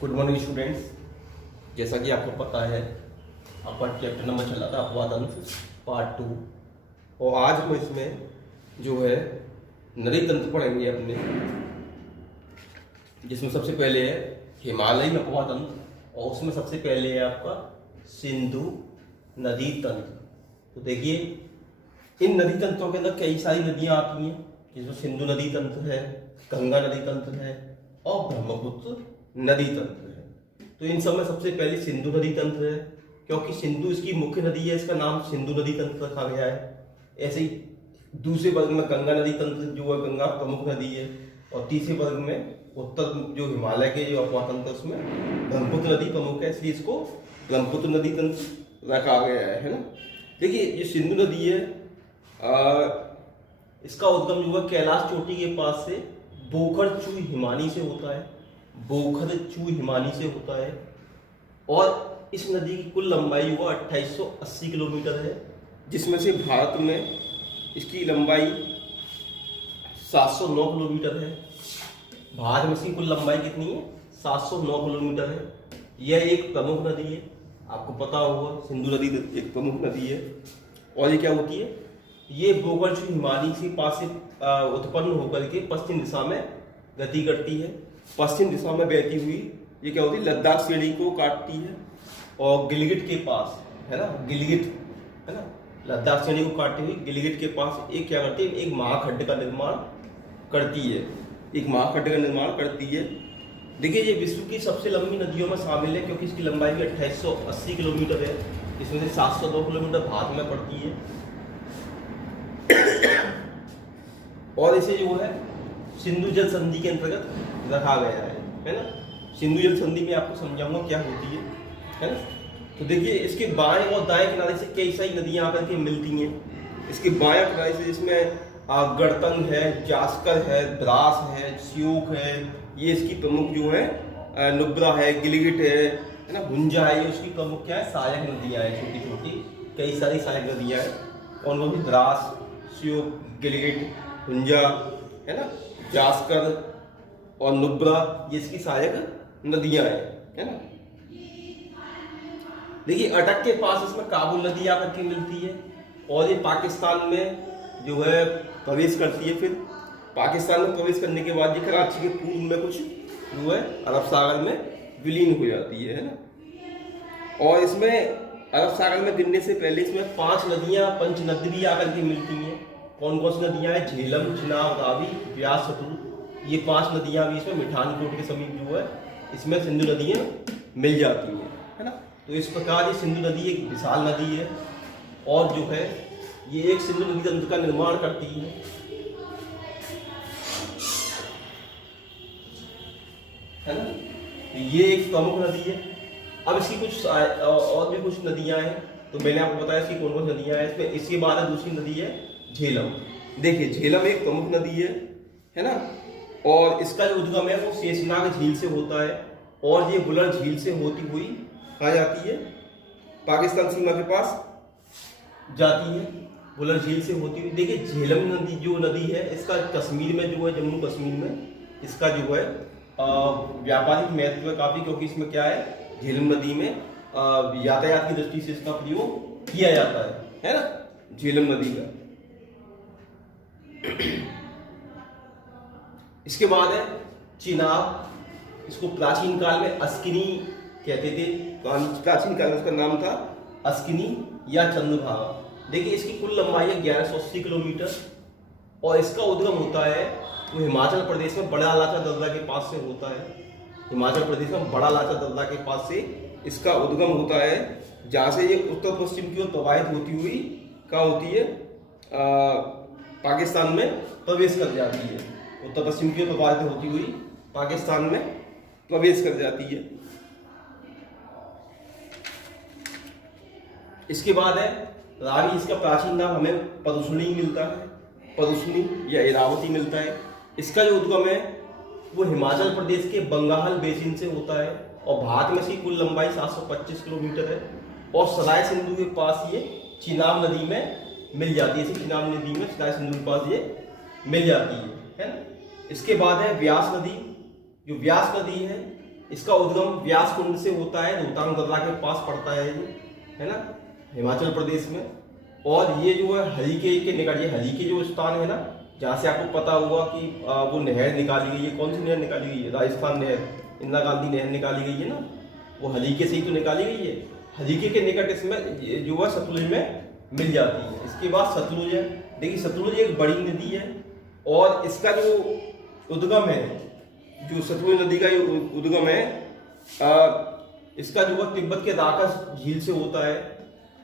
Good morning students. जैसा कि आपको पता है आपका चैप्टर नंबर चल रहा था अपवाद अंश पार्ट 2 और आज हम इसमें जो है नदी तंत्र पढ़ेंगे अपने, जिसमें सबसे पहले है हिमालयी अपवाद अंश और उसमें सबसे पहले है आपका सिंधु नदी तंत्र। तो देखिए इन नदी तंत्रों के अंदर कई सारी नदियां आती हैं, जिसमें सिंधु नदी तंत्र है, गंगा नदी तंत्र है और ब्रह्मपुत्र नदी तंत्र है। तो इन सब में सबसे पहले सिंधु नदी तंत्र है, क्योंकि सिंधु इसकी मुख्य नदी है, इसका नाम सिंधु नदी तंत्र रखा गया है। ऐसे ही दूसरे वर्ग में गंगा नदी तंत्र जो है गंगा प्रमुख नदी है, और तीसरे वर्ग में उत्तर जो हिमालय के जो अपवाद तंत्र उसमें ब्रह्मपुत्र नदी प्रमुख है, इसलिए इसको ब्रह्मपुत्र नदी तंत्र रखा गया है ना। देखिए ये सिंधु नदी है, इसका उद्गम जो है कैलाश चोटी के पास से बोखरचू हिमानी से होता है, बोखरचू हिमानी से होता है। और इस नदी की कुल लंबाई हुआ 2880 किलोमीटर है, जिसमें से भारत में इसकी लंबाई 709 किलोमीटर है। भारत में इसकी कुल लंबाई कितनी है? 709 किलोमीटर है। यह एक प्रमुख नदी है, आपको पता होगा सिंधु नदी एक प्रमुख नदी है। और ये क्या होती है? ये बोखरचू हिमानी से पास से उत्पन्न होकर के पश्चिम दिशा में गति करती है। पश्चिम दिशा में बहती हुई ये क्या होती है? लद्दाख श्रेणी को काटती है और गिलगिट के पास है ना, गिलगिट है ना, लद्दाख श्रेणी को काटती हुई गिलगिट के पास एक क्या करती है? एक महाखंड का निर्माण करती है, एक महाखंड का निर्माण करती है। देखिए ये विश्व की सबसे लंबी नदियों में शामिल है, क्योंकि इसकी लंबाई भी 2880 किलोमीटर है, इसमें से 702 किलोमीटर भारत में पड़ती है। और इसे जो है सिंधु जल संधि के अंतर्गत रखा गया है ना। सिंधु जल संधि में आपको समझाऊंगा क्या होती है ना। तो देखिए इसके बाएं और दाएं किनारे से कई सारी नदियां आकर के मिलती हैं। इसके बाएं किनारे से जिसमें गढ़तंग है, जास्कर है, द्रास है, श्योक है, ये इसकी प्रमुख जो है नुब्रा है, गिलगिट है ना, भुंजा है, ये उसकी प्रमुख क्या है? सहायक नदियां हैं, छोटी छोटी कई सारी सहायक नदियां हैं। और वो भी द्रास, श्योक, गिलगिट, भुंजा है ना, जास्कर और नुब्रा, ये इसकी सहायक नदियां हैं, है ना। देखिए अटक के पास इसमें काबुल नदी आकर के मिलती है और ये पाकिस्तान में जो है प्रवेश करती है। फिर पाकिस्तान में प्रवेश करने के बाद ये कराची के पूर्व में कुछ जो है अरब सागर में विलीन हो जाती है ना। और इसमें अरब सागर में गिरने से पहले इसमें 5 नदियां, पंच नदी भी आकर के मिलती हैं। कौन कौन सी नदियां हैं? झेलम, चिनाब, रावी, व्यास, सतलुज, ये 5 नदियां भी इसमें मिठानकोट के समीप जो है इसमें सिंधु नदियां मिल जाती हैं, है ना। तो इस प्रकार ये सिंधु नदी एक विशाल नदी है और जो है ये एक सिंधु नदी तंत्र का निर्माण करती है ना। तो ये एक प्रमुख नदी है। अब इसकी कुछ और भी कुछ नदियां हैं, तो मैंने आपको बताया इसकी कौन कौन सी नदियां हैं। इसमें इसके बाद दूसरी नदी है झेलम। देखिए झेलम एक प्रमुख नदी है ना, और इसका जो उद्गम है वो शेषनाग झील से होता है और ये बुलर झील से होती हुई कहाँ जाती है? पाकिस्तान सीमा के पास जाती है, बुलर झील से होती हुई। देखिए झेलम नदी जो नदी है इसका कश्मीर में जो है, जम्मू कश्मीर में इसका जो है व्यापारिक महत्व है काफी, क्योंकि इसमें क्या है? झेलम नदी में यातायात की दृष्टि से इसका प्रयोग किया जाता है ना, झेलम नदी का। इसके बाद है चिनाब। इसको प्राचीन काल में अस्किनी कहते थे, प्राचीन काल में उसका नाम था अस्किनी या चंद्रभागा। देखिए इसकी कुल लंबाई है 1180 किलोमीटर और इसका उद्गम होता है वो हिमाचल प्रदेश में बड़ा लाचा दर्रा के पास से होता है। हिमाचल प्रदेश में बड़ा लाचा दर्रा के पास से इसका उद्गम होता है, जहाँ से ये उत्तर पश्चिम की ओर प्रवाहित होती हुई कहाँ होती है? पाकिस्तान में प्रवेश कर जाती है। उत्तर पश्चिम की ओर प्रवाहित होती हुई पाकिस्तान में प्रवेश कर जाती है। इसके बाद है रावी। इसका प्राचीन नाम हमें परुष्णी मिलता है, परुष्णी या इरावती मिलता है। इसका जो उद्गम है वो हिमाचल प्रदेश के बंगाल बेसिन से होता है और भारत में इसकी कुल लंबाई 725 किलोमीटर है और सराय सिंधु के पास ये चिनाब नदी में मिल जाती है। चिनाब नदी में सराय सिंधु के पास ये मिल जाती है ना। इसके बाद है व्यास नदी। जो व्यास नदी है इसका उद्गम व्यास कुंड से होता है, रोहतांग दर्रा के पास पड़ता है ये, है ना, हिमाचल प्रदेश में। और ये जो है हरीके के निकट, ये हरीके जो स्थान है ना, जहाँ से आपको पता होगा कि वो नहर निकाली गई है। कौन सी नहर निकाली गई है? राजस्थान नहर, इंदिरा गांधी नहर निकाली गई है ना, वो हरीके से ही तो निकाली गई है। हरीके के निकट इसमें जो है सतलुज में मिल जाती है। इसके बाद सतलुज है। देखिए सतलुज एक बड़ी नदी है और इसका जो उद्गम है, जो सतलुज नदी का उद्गम है, इसका जो है तिब्बत के राकस झील से होता है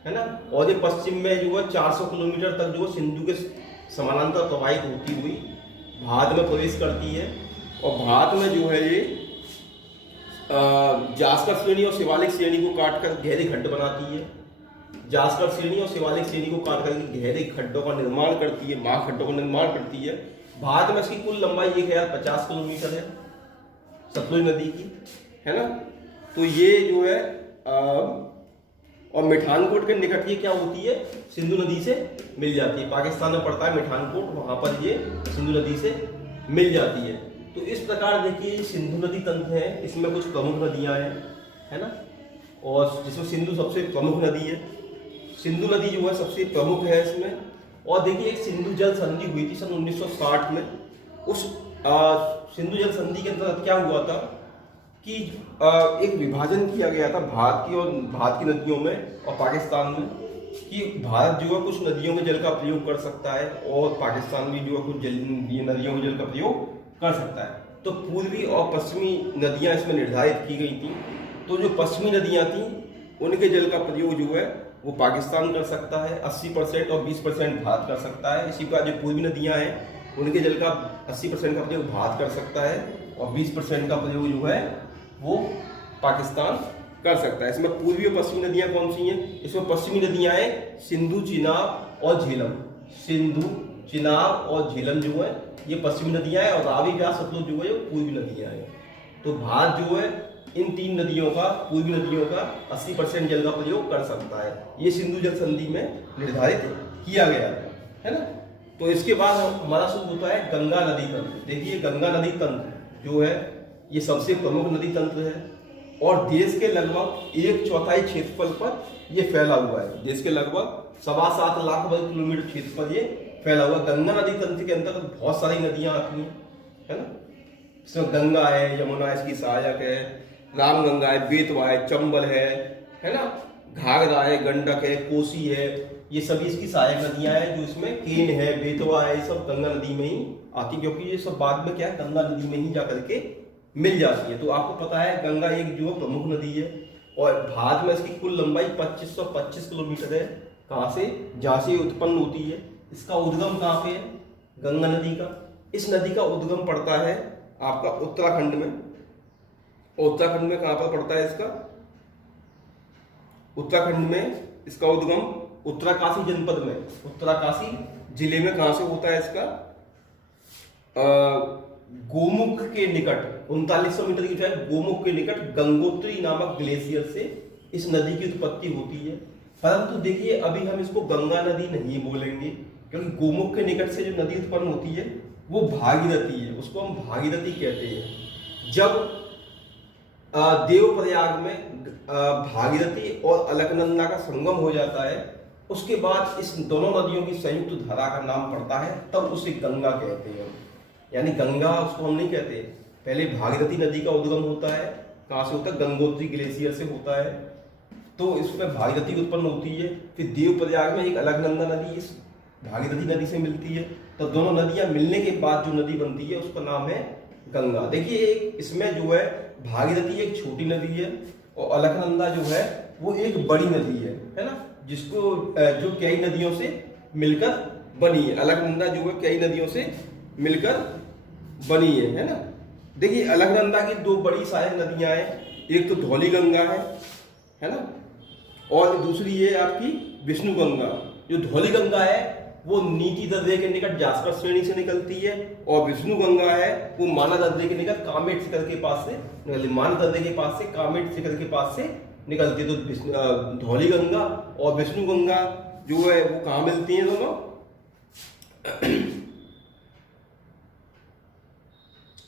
ना। और ये पश्चिम में जो है 400 किलोमीटर तक जो सिंधु के समानांतर प्रवाहित होती हुई भारत में प्रवेश करती है। और भारत में जो है ये जास्कर श्रेणी और शिवालिक श्रेणी को काटकर गहरे खड्ड बनाती है। जास्कर श्रेणी और शिवालिक श्रेणी को काट करके गहरे खड्डों का निर्माण करती है, महाखड्डों का निर्माण करती है। भारत में इसकी कुल लंबाई 1050 किलोमीटर है सतलुज नदी की, है ना। तो ये जो है और मिठानकोट के निकट ये क्या होती है, सिंधु नदी से मिल जाती है। पाकिस्तान में पड़ता है मिठानकोट, वहां पर ये सिंधु नदी से मिल जाती है। तो इस प्रकार देखिए सिंधु नदी तंत्र है, इसमें कुछ प्रमुख नदियां हैं, है ना, और जिसमें सिंधु सबसे प्रमुख नदी है। सिंधु नदी जो है सबसे प्रमुख है इसमें। और देखिए एक सिंधु जल संधि हुई थी सन 1960 में। उस सिंधु जल संधि के अंतर्गत क्या हुआ था कि एक विभाजन किया गया था भारत की नदियों में और पाकिस्तान में, कि भारत जो है कुछ नदियों के जल का प्रयोग कर सकता है और पाकिस्तान भी जो है कुछ नदियों के जल का प्रयोग कर सकता है। तो पूर्वी और पश्चिमी नदियां इसमें निर्धारित की गई थी। तो जो पश्चिमी नदियां थी उनके जल का प्रयोग जो है वो पाकिस्तान कर सकता है 80% और 20% भारत कर सकता है। इसी प्रकार जो पूर्वी नदियां हैं उनके जल का 80% का प्रयोग भारत कर सकता है और 20% का प्रयोग जो है वो पाकिस्तान कर सकता है। इसमें पूर्वी और पश्चिमी नदियां कौन सी हैं? इसमें पश्चिमी नदियां हैं सिंधु, चिनाब और झेलम। सिंधु, चिनाब और झेलम जो है ये पश्चिमी नदियां हैं और रावी, व्यास, सतलुज जो है ये पूर्वी नदियां हैं। तो भारत जो है इन तीन नदियों का, पूर्वी नदियों का 80% जल का प्रयोग कर सकता है। ये सिंधु जल संधि में निर्धारित किया गया है ना। तो इसके बाद हमारा शुरू होता है गंगा नदी तंत्र। देखिए गंगा नदी तंत्र जो है ये सबसे प्रमुख नदी तंत्र है और देश के लगभग 1/4 क्षेत्रफल पर ये फैला हुआ है। देश के लगभग 7.25 लाख वर्ग किलोमीटर क्षेत्र पर ये फैला हुआ। गंगा नदी तंत्र के अंतर्गत बहुत सारी नदियां आती हैं, है ना। इसमें गंगा है, यमुना इसकी सहायक है, रामगंगा है, बेतवा है, चंबल है ना, घाघरा है, गंडक है, कोसी है, ये सभी इसकी सहायक नदियां हैं। जो इसमें केन है, बेतवा है, ये सब गंगा नदी में ही आती, क्योंकि ये सब बाद में क्या है गंगा नदी में ही जाकर के मिल जाती है। तो आपको पता है गंगा एक जो प्रमुख नदी है और भारत में इसकी कुल लंबाई 2525 किलोमीटर है। कहाँ से? जहाँ से उत्पन्न होती है। इसका उद्गम कहाँ पे है? गंगा नदी का। इस नदी का उद्गम पड़ता है आपका उत्तराखंड में। उत्तराखंड में कहाँ पर पड़ता है इसका? उत्तराखंड में इसका उद्गम उत्तराकाशी जनपद में, उत्तराकाशी जिले में कहाँ से होता है इसका? गोमुख के निकट 3900 मीटर की ऊंचाई, गोमुख के निकट गंगोत्री नामक ग्लेशियर से इस नदी की उत्पत्ति होती है। परंतु देखिए अभी हम इसको गंगा नदी नहीं बोलेंगे, क्योंकि गोमुख के निकट से जो नदी उत्पन्न होती है वो भागीरथी है, उसको हम भागीरथी कहते हैं। जब देवप्रयाग में भागीरथी और अलकनंदा का संगम हो जाता है, उसके बाद इस दोनों नदियों की संयुक्त धारा का नाम पड़ता है, तब उसे गंगा कहते हैं। यानी गंगा उसको हम नहीं कहते। पहले भागीरथी नदी का उद्गम होता है, कहाँ से होता है? गंगोत्री ग्लेशियर से होता है। तो इसमें भागीरथी उत्पन्न होती है, फिर देवप्रयाग में एक अलकनंदा नदी इस भागीरथी नदी से मिलती है। तो दोनों नदियां मिलने के बाद जो नदी बनती है उसका नाम है गंगा। देखिए इसमें जो है भागीरथी एक छोटी नदी है और अलकनंदा जो है वो एक बड़ी नदी है ना, जिसको जो कई नदियों से मिलकर बनी है। अलकनंदा जो है कई नदियों से मिलकर बनी है ना। देखिए अलकनंदा की दो बड़ी सहायक नदियां हैं, एक तो धौली गंगा है ना, और दूसरी है आपकी विष्णु गंगा। जो धौली गंगा है वो नीति दर्रे के निकट जास्कर श्रेणी से निकलती है और विष्णु गंगा है वो माना दर्रे के निकट कामेट शिखर के पास से निकलती है। माना दर्रे के पास से कामेट शिखर के पास से निकलती है। तो धौली गंगा और विष्णु गंगा जो है वो कहाँ मिलती हैं दोनों?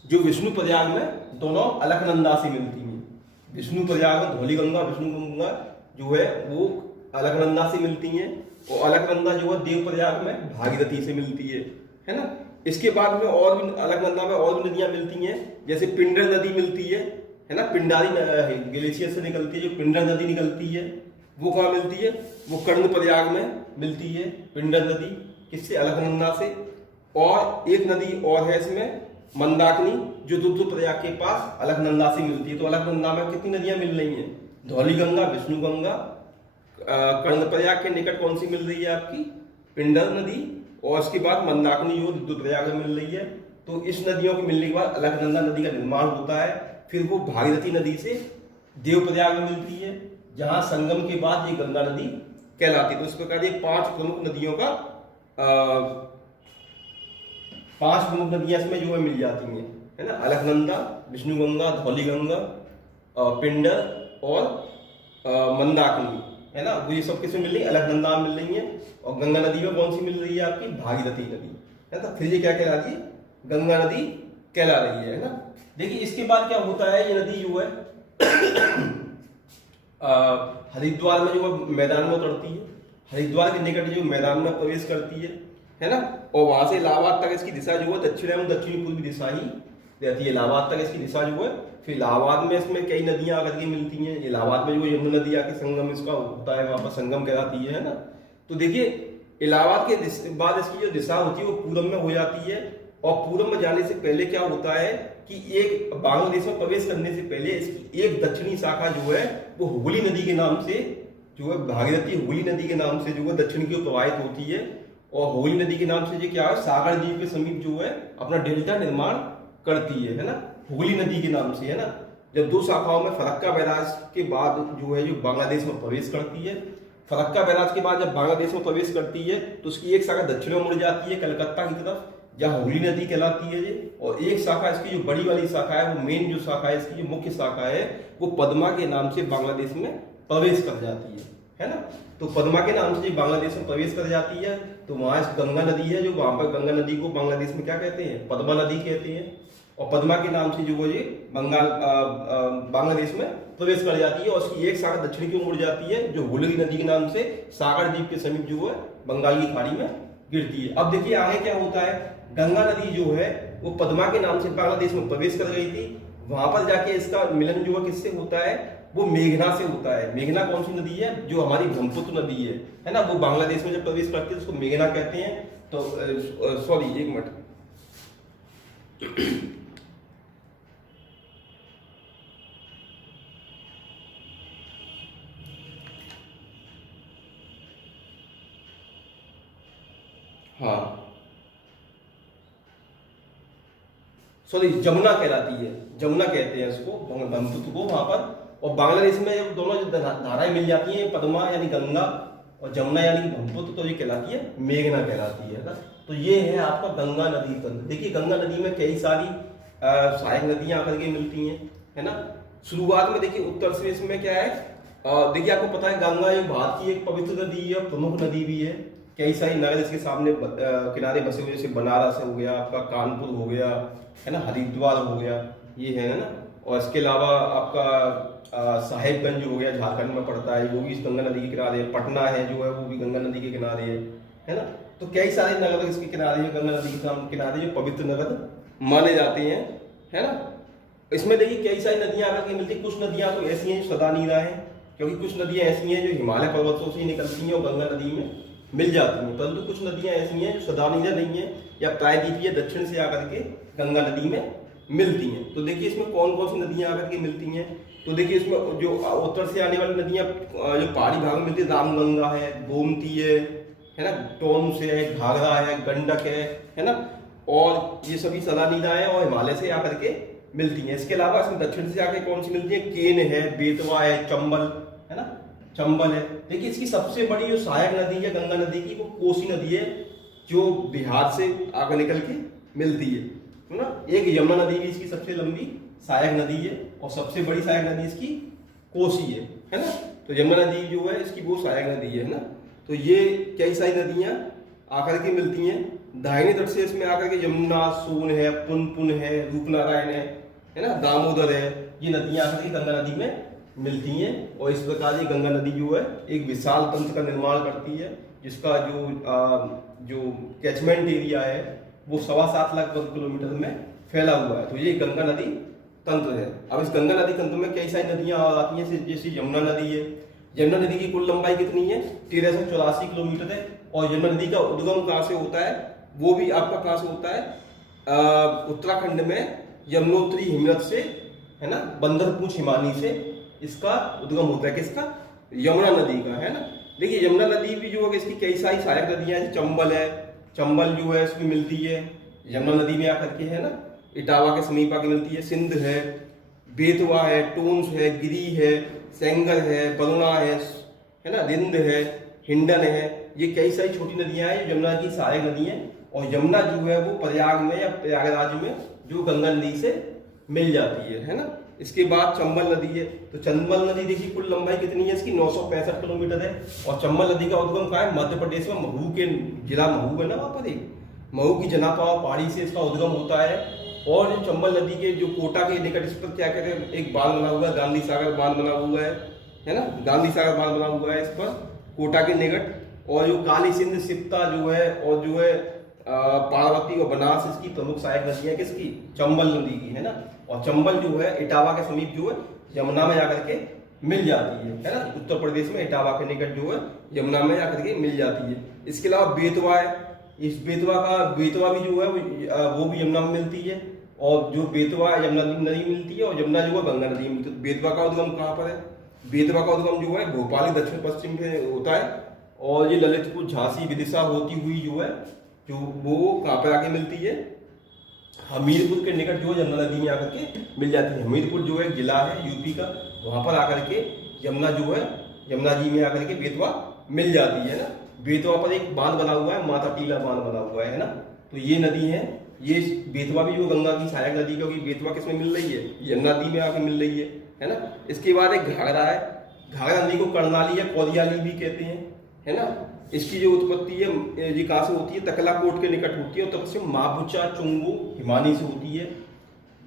जो विष्णु प्रयाग में दोनों अलकनंदा से मिलती हैं। विष्णु प्रयाग में धौली गंगा विष्णु गंगा जो है वो अलकनंदा से मिलती हैं, और अलकनंदा जो है देव प्रयाग में भागीरथी से मिलती है ना। इसके बाद में और भी अलकनंदा में और भी नदियां मिलती हैं, जैसे पिंडर नदी मिलती है ना, पिंडारी ग्लेशियर से निकलती है जो पिंडर नदी निकलती है, वो कहाँ मिलती है, वो कर्ण प्रयाग में मिलती है पिंडर नदी, किससे, अलकनंदा से। और एक नदी और है इसमें मंदाकिनी, जो रुद्र प्रयाग के पास अलकनंदा से मिलती है। तो अलकनंदा में कितनी नदियां मिल रही हैं, धौली गंगा विष्णु गंगा, कर्ण प्रयाग के निकट कौन सी मिल रही है आपकी, पिंडर नदी, और उसके बाद मंदाकिनी जो रुद्रप्रयाग में मिल रही है। तो इस नदियों के मिलने के बाद अलकनंदा नदी का निर्माण होता है, फिर वो भागीरथी नदी से देवप्रयाग में मिलती है, जहां संगम के बाद ये गंगा नदी कहलाती है। तो इस प्रकार ये 5 प्रमुख नदियों का 5 प्रमुख नदियां इसमें जो है मिल जाती हैं, है ना, अलकनंदा, विष्णु गंगा, धौली गंगा, पिंडर और मंदाकिनी, है ना। वो ये सब किसमें मिल रही है, अलकनंदा में मिल रही है। और गंगा नदी में कौन सी मिल रही है आपकी, भागीरथी नदी, है ना। फिर ये क्या कहलाती है, गंगा नदी कहला रही है ना। देखिए इसके बाद क्या होता है, ये नदी जो है हरिद्वार में जो है मैदान में उतरती है, हरिद्वार के निकट जो मैदान में प्रवेश करती है ना। और वहां से इलाहाबाद तक इसकी दिशा जो है दक्षिण एवं दक्षिणी पूर्वी दिशा ही रहती है, इलाहाबाद तक इसकी दिशा जो है। फिर इलाहाबाद में इसमें कई नदियां आकर के मिलती हैं, इलाहाबाद में जो यमुना नदी आके संगम इसका होता है, वहां पर संगम कहलाती है ना। तो देखिए इलाहाबाद के बाद इसकी जो दिशा होती है वो पूरब में हो जाती है, और पूरब में जाने से पहले क्या होता है कि एक बांग्लादेश में प्रवेश करने से पहले इसकी एक दक्षिणी शाखा जो है वो हुगली नदी के नाम से जो है, भागीरथी हुगली नदी के नाम से जो है दक्षिण की ओर प्रवाहित होती है। और हुगली नदी के नाम से जो क्या है, सागर द्वीप के समीप जो है अपना डेल्टा निर्माण करती है ना, हुगली नदी के नाम से, है ना। जब 2 शाखाओं में फरक्का बैराज के बाद जो है जो बांग्लादेश में प्रवेश करती है, फरक्का बैराज के बाद जब बांग्लादेश में प्रवेश करती है तो उसकी एक शाखा दक्षिण में मुड़ जाती है कलकत्ता की तरफ, जहाँ हुगली नदी कहलाती है ये। और एक शाखा इसकी जो बड़ी वाली शाखा है, वो मेन जो शाखा है इसकी जो मुख्य शाखा है, वो पद्मा के नाम से बांग्लादेश में प्रवेश कर जाती है ना। तो पद्मा के नाम से बांग्लादेश में प्रवेश कर जाती है, तो वहां गंगा नदी है, जो वहां पर गंगा नदी को बांग्लादेश में क्या कहते हैं, पद्मा नदी कहते हैं। और पद्मा के नाम से जो वो ये बांग्लादेश में प्रवेश कर जाती है, और उसकी एक शाखा दक्षिण की ओर मुड़ जाती है, जो हुगली नदी के नाम से सागर द्वीप के समीप जो है बंगाल की खाड़ी में गिरती है। अब देखिए आगे क्या होता है, गंगा नदी जो है वो पद्मा के नाम से बांग्लादेश में प्रवेश कर गई थी, वहां पर जाके इसका मिलन जो है किससे होता है, वो मेघना से होता है। मेघना कौन सी नदी है, जो हमारी ब्रह्मपुत्र नदी है ना, वो बांग्लादेश में जब प्रवेश करती है उसको मेघना कहते हैं। तो सॉरी एक मिनट, हाँ सॉरी, जमुना कहलाती है, जमुना कहते हैं इसको, ब्रह्मपुत्र को वहां पर। और बांग्लादेश में जब दोनों धाराएं मिल जाती हैं, पद्मा यानी गंगा और जमुना यानी ब्रह्मपुत्र, तो ये कहलाती है मेघना कहलाती है ना। तो ये है आपका गंगा नदी तंत्र। देखिए गंगा नदी में कई सारी सहायक नदियां आकर के मिलती हैं, है ना। शुरुआत में देखिए उत्तर से इसमें क्या है, देखिए आपको पता है गंगा ये भारत की एक पवित्र नदी है, प्रमुख नदी भी है। कई सारी नगर इसके सामने किनारे बसे हुए, जैसे बनारस हो गया आपका, कानपुर हो गया, है ना, हरिद्वार हो गया, ये है ना। और इसके अलावा आपका साहेबगंज हो गया, झारखंड में पड़ता है, वो भी इस गंगा नदी के किनारे। पटना है जो है वो भी गंगा नदी के किनारे है ना। तो कई सारे नगर इसके किनारे हैं, गंगा नदी के किनारे जो पवित्र नगर माने जाते हैं, है ना। इसमें देखिए कई सारी नदियां आकर के मिलती, कुछ नदियां तो ऐसी हैं जो सदा नीरा है, क्योंकि कुछ नदियां ऐसी हैं जो हिमालय पर्वतों से निकलती हैं और गंगा नदी में मिल जाती हैं, परंतु कुछ नदियां ऐसी हैं जो सदा नीरा नहीं है या प्रायद्वीपीय दक्षिण से आकर के गंगा नदी में मिलती हैं। तो देखिए इसमें कौन कौन सी नदियां आकर के मिलती हैं, तो देखिए इसमें जो उत्तर से आने वाली नदियां जो पहाड़ी भाग में मिलती है, रामगंगा है, गोमती है ना, टोंस है, घाघरा है, गंडक है ना। और ये सभी सदा नीरा है और हिमालय से आकर के मिलती हैं। इसके अलावा इसमें दक्षिण से आकर कौन सी मिलती है, केन है, बेतवा है, चंबल है ना, चंबल है। देखिए इसकी सबसे बड़ी जो सहायक नदी है गंगा नदी की, वो कोसी नदी है, जो बिहार से आगे निकल के मिलती है ना। एक यमुना नदी भी इसकी सबसे लंबी सहायक नदी है, और सबसे बड़ी सहायक नदी इसकी कोसी है ना। तो यमुना नदी जो है इसकी वो सहायक नदी है ना। तो ये कई सारी नदियां आकर के मिलती हैं। दाहिने तट से इसमें आकर के यमुना, सोन है, पुनपुन है, रूपनारायण है ना, दामोदर है, ये नदियां आकर के गंगा नदी में मिलती हैं। और इस प्रकार ये गंगा नदी जो है एक विशाल तंत्र का निर्माण करती है, जिसका जो कैचमेंट एरिया है वो 7.25 लाख वर्ग किलोमीटर में फैला हुआ है। तो ये गंगा नदी तंत्र है। अब इस गंगा नदी तंत्र में कई सारी नदियां आती हैं, जैसे यमुना नदी है। यमुना नदी की कुल लंबाई कितनी है? 1384 किलोमीटर है। और यमुना नदी का उद्गम कहाँ से होता है? वो भी आपका कहाँ से होता है? उत्तराखंड में यमुनोत्री हिमनद से, है ना, बंदरपूछ हिमानी से इसका उद्गम होता है। किसका? यमुना नदी का, है ना। देखिए यमुना नदी भी जो है इसकी कई सारी सहायक नदियां हैं। चंबल है, चंबल जो है इसमें मिलती है यमुना नदी में आकर के, है ना, इटावा के समीप आके मिलती है। सिंध है, बेतवा है, टोंस है, गिरी है, सेंगर है, बरुणा है ना, रिंद है, हिंडन है। ये कई सारी छोटी नदियां हैं यमुना की सहायक नदी हैं। और यमुना जो है वो प्रयाग में या प्रयागराज में जो गंगा नदी से मिल जाती है ना। इसके बाद चंबल नदी है। तो चंबल नदी देखिए कुल लंबाई कितनी है इसकी? 965 किलोमीटर है। और चंबल नदी का उद्गम कहाँ है? मध्य प्रदेश में महू के जिला महू है ना, वहाँ पर एक महू की जनापाव पहाड़ी से इसका उद्गम होता है। और चंबल नदी के जो कोटा के निकट इस पर क्या कहते हैं, एक बांध बना हुआ है, गांधी सागर बांध बना हुआ है ना, गांधी सागर बांध बना हुआ है इस पर कोटा के निकट। और जो काली सिंध, सिप्ता जो है, और जो है पार्वती और बनास, इसकी प्रमुख सहायक नदियां किसकी? चंबल नदी की, है ना। और चंबल जो है इटावा के समीप जो है यमुना में जाकर के मिल जाती है ना। उत्तर प्रदेश में इटावा के निकट जो है यमुना में जाकर के मिल जाती है। इसके अलावा बेतवा है। इस बेतवा भी जो है वो भी यमुना में मिलती है। और जो बेतवा यमुना नदी मिलती है, और यमुना जो है गंगा नदी में मिलती है। बेतवा का उद्गम कहाँ पर है? बेतवा का उद्गम जो है भोपाली दक्षिण पश्चिम में होता है। और ये ललितपुर, झांसी, विदिशा होती हुई जो है जो वो कहाँ पर आके मिलती है? हमीरपुर के निकट जो है यमुना नदी में आकर के मिल जाती है। हमीरपुर जो है जिला है यूपी का, वहां पर आकर के यमुना जो है यमुना जी में आकर के बेतवा मिल जाती है ना। बेतवा पर एक बांध बना हुआ है, माता टीला बांध बना हुआ है ना। तो ये नदी है, ये बेतवा भी जो गंगा की सहायक नदी, क्योंकि बेतवा किसमें मिल रही है? यमुना नदी में आकर मिल रही है ना। इसके बाद एक घाघरा है। घाघरा नदी को कर्णाली या कोरियाली भी कहते हैं, है ना। इसकी जो उत्पत्ति है ये कहाँ से होती है? तकलाकोट के निकट होती है। और तब से मापुचा चुंगू हिमानी से होती है।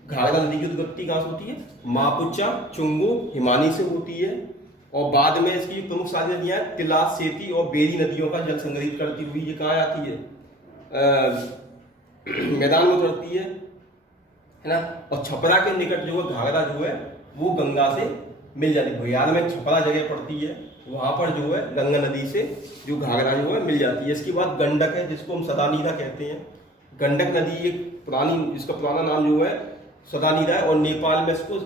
घाघरा नदी की उत्पत्ति कहाँ से होती है? मापुचा चुंगू हिमानी से होती है। और बाद में इसकी प्रमुख सारी नदियां तिलास, सेती और बेरी नदियों का जल संग्रहित करती हुई ये कहाँ आती है? मैदान में उतरती है ना। और छपरा के निकट जो है घाघरा जो है वो गंगा से मिल जाती है। बिहार में छपरा जगह पड़ती है, वहां पर जो है गंगा नदी से जो घाघरा जो है मिल जाती है। इसके बाद गंडक है, जिसको हम सदानीरा कहते हैं। गंडक नदी एक पुरानी, जिसका पुराना नाम जो है सदानीरा है। और नेपाल में इसको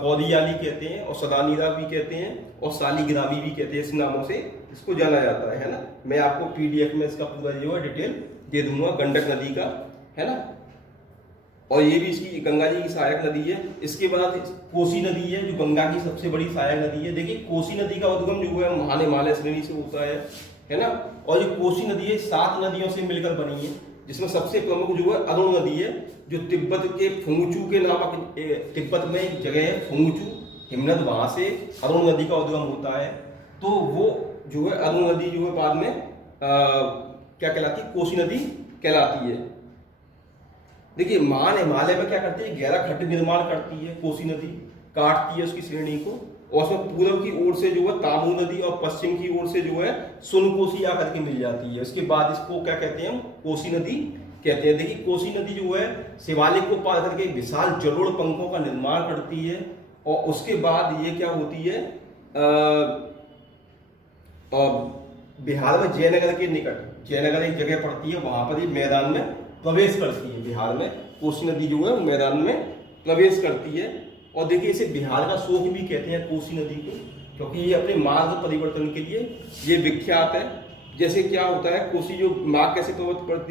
कोरियाली कहते हैं, और सदानीरा भी कहते हैं, और सालीग्रामी भी कहते हैं। इस नामों से इसको जाना जाता है ना। मैं आपको पीडीएफ में इसका पूरा जो है डिटेल दे दूंगा गंडक नदी का, है ना। और ये भी इसकी गंगा जी की सहायक नदी है। इसके बाद कोसी नदी है, जो गंगा की सबसे बड़ी सहायक नदी है। देखिए कोसी नदी का उद्गम जो है महान हिमालय श्रेणी से होता है ना। और ये कोसी नदी है 7 नदियों से मिलकर बनी है, जिसमें सबसे प्रमुख जो है अरुण नदी है, जो तिब्बत के फुंगचू के नामक, तिब्बत में एक जगह है फुंगचू हिमनद, वहां से अरुण नदी का उद्गम होता है। तो वो जो है अरुण नदी जो है बाद में क्या कहलाती है? कोसी नदी कहलाती है। देखिए महान हिमालय में क्या करती है? गहरा खड्ड निर्माण करती है कोसी नदी, काटती है उसकी श्रेणी को। और उसमें पूर्व की ओर से जो है तामू नदी, और पश्चिम की ओर से जो है सुनकोसी आकर के मिल जाती है। उसके बाद इसको क्या कहते हैं? कोसी नदी कहते हैं। देखिए कोसी नदी जो है शिवालिक को पार करके विशाल जलोढ़ पंखों का निर्माण करती है। और उसके बाद ये क्या होती है? बिहार में जयनगर के निकट, जयनगर एक जगह पड़ती है, वहां पर ये मैदान में प्रवेश करती है। बिहार में कोसी नदी जो है मैदान में प्रवेश करती है। और देखिए इसे बिहार का शोक भी कहते हैं कोसी नदी को, क्योंकि ये अपने मार्ग परिवर्तन के लिए ये विख्यात है। जैसे क्या होता है, कोसी जो मार्ग कैसे परिवर्तित